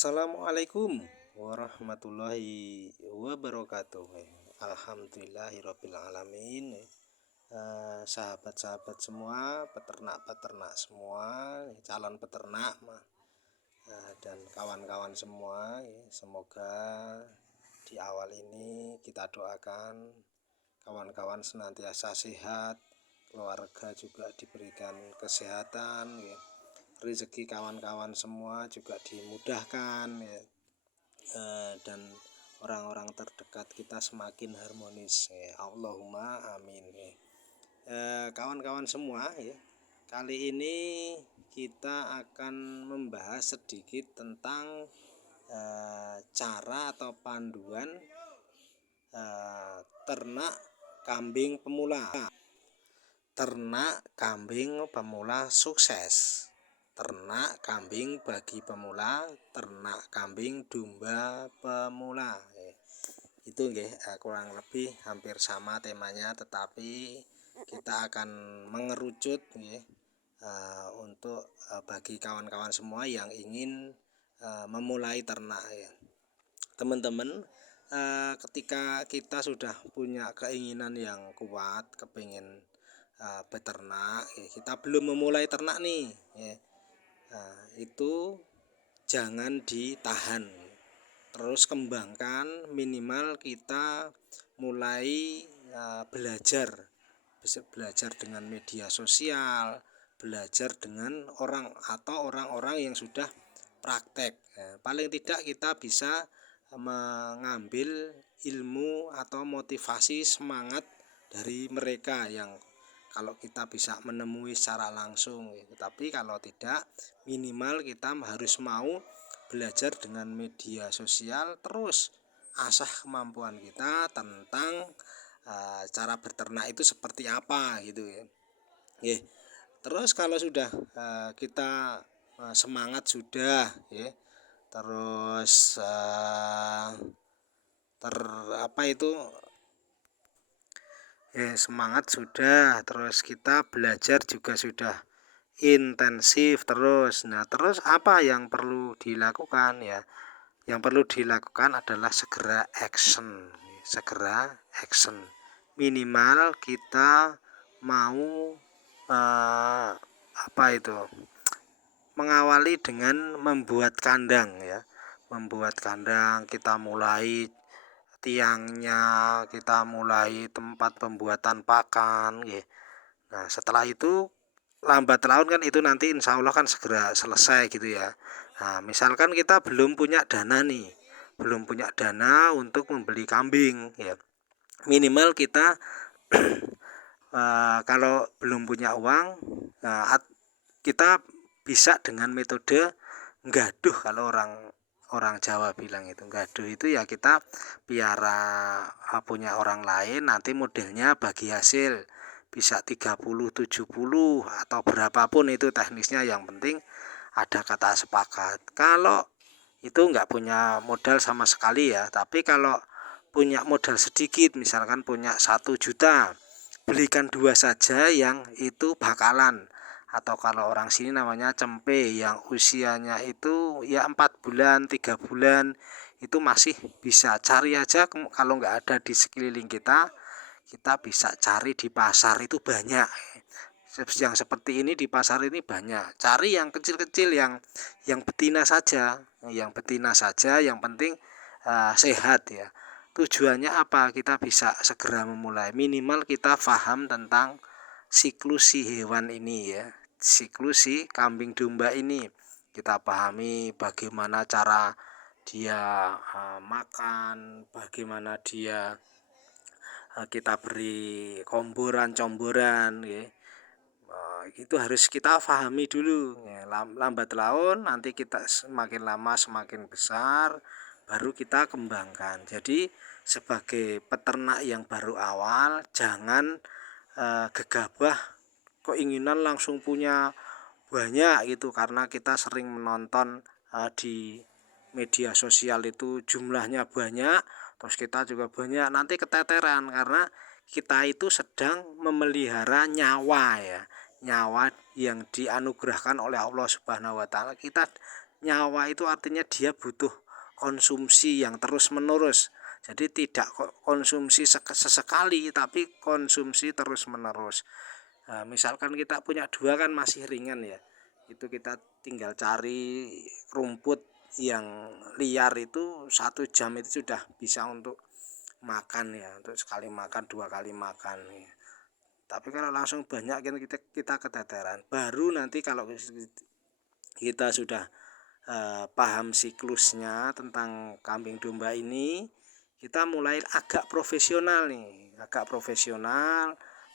Assalamualaikum warahmatullahi wabarakatuh. Alhamdulillahirabbil alamin. Sahabat-sahabat semua, peternak-peternak semua, calon peternak dan kawan-kawan semua, semoga di awal ini kita doakan kawan-kawan senantiasa sehat, keluarga juga diberikan kesehatan, rezeki kawan-kawan semua juga dimudahkan, dan orang-orang terdekat kita semakin harmonis, Allahumma amin. Kawan-kawan semua, kali ini kita akan membahas sedikit tentang cara atau panduan ternak kambing pemula. Ternak kambing pemula sukses. Ternak kambing bagi pemula, ternak kambing domba pemula. Itu kurang lebih hampir sama temanya, tetapi kita akan mengerucut untuk bagi kawan-kawan semua yang ingin memulai ternak. Teman-teman, ketika kita sudah punya keinginan yang kuat, kepingin beternak, kita belum memulai ternak nih, itu jangan ditahan, terus kembangkan. Minimal kita mulai belajar dengan media sosial, belajar dengan orang-orang yang sudah praktek. Paling tidak kita bisa mengambil ilmu atau motivasi semangat dari mereka yang kalau kita bisa menemui secara langsung. Tapi kalau tidak, minimal kita harus mau belajar dengan media sosial, terus asah kemampuan kita tentang cara berternak itu seperti apa gitu ya. Terus kalau sudah kita semangat sudah, terus semangat sudah, terus kita belajar juga sudah intensif terus. Terus apa yang perlu dilakukan ya? Yang perlu dilakukan adalah segera action. Minimal kita mau mengawali dengan membuat kandang ya. Membuat kandang, kita mulai tiangnya, kita mulai tempat pembuatan pakan, Nah, setelah itu lambat laun kan itu nanti insya Allah kan segera selesai gitu ya. Nah, misalkan kita belum punya dana untuk membeli kambing, ya minimal kita kalau belum punya uang, kita bisa dengan metode nggaduh. Kalau orang Jawa bilang itu nggaduh, itu ya kita piara punya orang lain, nanti modelnya bagi hasil bisa 30-70 atau berapapun itu teknisnya, yang penting ada kata sepakat. Kalau itu nggak punya modal sama sekali ya, tapi kalau punya modal sedikit, misalkan punya 1 juta, belikan 2 saja yang itu bakalan, atau kalau orang sini namanya cempe, yang usianya itu ya 4 bulan 3 bulan, itu masih bisa cari aja. Kalau nggak ada di sekeliling kita bisa cari di pasar, itu banyak yang seperti ini. Di pasar ini banyak, cari yang kecil-kecil, yang betina saja, yang penting sehat ya. Tujuannya apa? Kita bisa segera memulai. Minimal kita paham tentang siklus si hewan ini ya, siklus si kambing domba ini. Kita pahami bagaimana cara dia makan, bagaimana dia kita beri comboran, itu harus kita pahami dulu. Lambat laun nanti kita semakin lama semakin besar, baru kita kembangkan. Jadi sebagai peternak yang baru awal, jangan gegabah keinginan langsung punya banyak gitu, karena kita sering menonton di media sosial itu jumlahnya banyak, terus kita juga banyak, nanti keteteran, karena kita itu sedang memelihara nyawa ya, nyawa yang dianugerahkan oleh Allah Subhanahu wa taala. Kita nyawa itu artinya dia butuh konsumsi yang terus menerus. Jadi tidak konsumsi sesekali, tapi konsumsi terus menerus. Nah, misalkan kita punya 2 kan masih ringan ya, itu kita tinggal cari rumput yang liar itu 1 jam itu sudah bisa untuk makan ya, untuk sekali makan 2 kali makan ya. Tapi kalau langsung banyak kan kita keteteran. Baru nanti kalau kita sudah paham siklusnya tentang kambing domba ini, kita mulai agak profesional nih,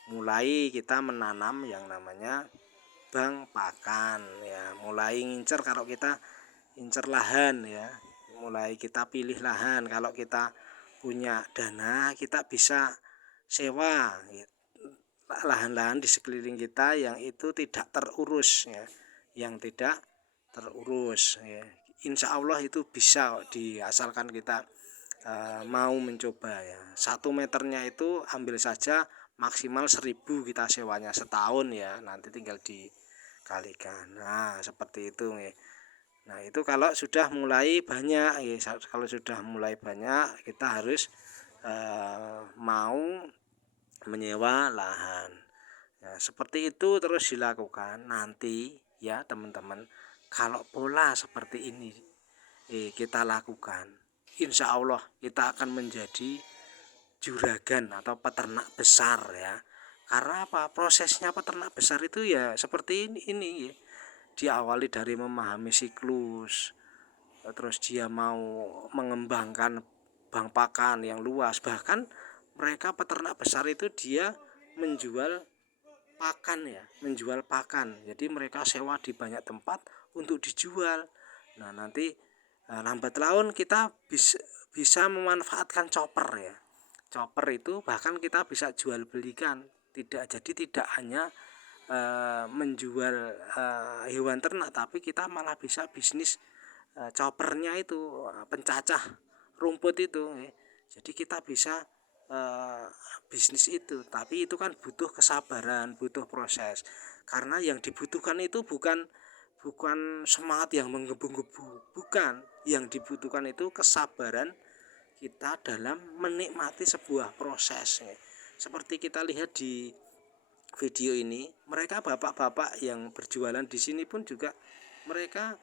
mulai kita menanam yang namanya bang pakan ya, mulai ngincer kalau kita incer lahan ya, mulai kita pilih lahan. Kalau kita punya dana, kita bisa sewa gitu, lahan-lahan di sekeliling kita yang itu tidak terurus ya, ya. Insya Allah itu bisa asalkan kita mau mencoba ya. 1 meternya itu ambil saja maksimal 1.000 kita sewanya setahun ya, nanti tinggal dikalikan. Nah seperti itu ya. Nah itu kalau sudah mulai banyak ya, kalau sudah mulai banyak kita harus mau menyewa lahan ya, seperti itu terus dilakukan. Nanti ya teman-teman, kalau pola seperti ini kita lakukan, insya Allah kita akan menjadi juragan atau peternak besar ya. Karena apa? Prosesnya peternak besar itu ya seperti ini ya. Diawali dari memahami siklus, terus dia mau mengembangkan bank pakan yang luas. Bahkan mereka peternak besar itu dia menjual pakan. Jadi mereka sewa di banyak tempat untuk dijual. Nah nanti lambat laun kita bisa memanfaatkan chopper ya. Chopper itu bahkan kita bisa jual belikan. Tidak hanya menjual hewan ternak, tapi kita malah bisa bisnis choppernya itu, pencacah rumput itu ya. Jadi kita bisa bisnis itu, tapi itu kan butuh kesabaran, butuh proses. Karena yang dibutuhkan itu bukan semangat yang menggebu-gebu, bukan. Yang dibutuhkan itu kesabaran kita dalam menikmati sebuah proses ya. Seperti kita lihat di video ini, mereka bapak-bapak yang berjualan di sini pun juga mereka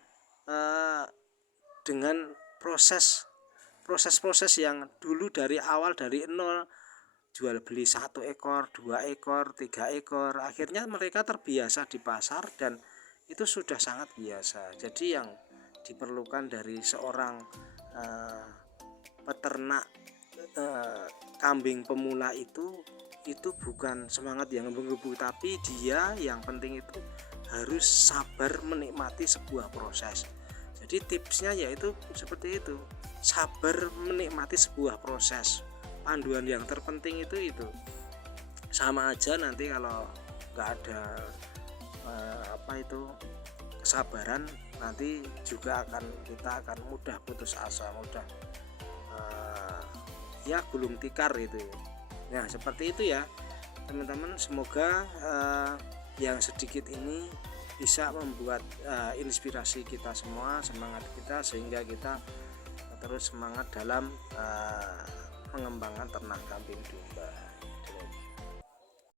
dengan proses yang dulu dari awal dari nol, jual beli 1 ekor, 2 ekor, 3 ekor, akhirnya mereka terbiasa di pasar dan itu sudah sangat biasa. Jadi yang diperlukan dari seorang peternak kambing pemula itu bukan semangat yang menggebu, tapi dia yang penting itu harus sabar menikmati sebuah proses. Jadi tipsnya yaitu seperti itu, sabar menikmati sebuah proses. Panduan yang terpenting itu sama aja nanti kalau nggak ada kesabaran, nanti juga kita akan mudah putus asa, mudah ya gulung tikar itu. Nah seperti itu ya teman-teman, semoga yang sedikit ini bisa membuat inspirasi kita semua, semangat kita, sehingga kita terus semangat dalam mengembangkan ternak kambing domba.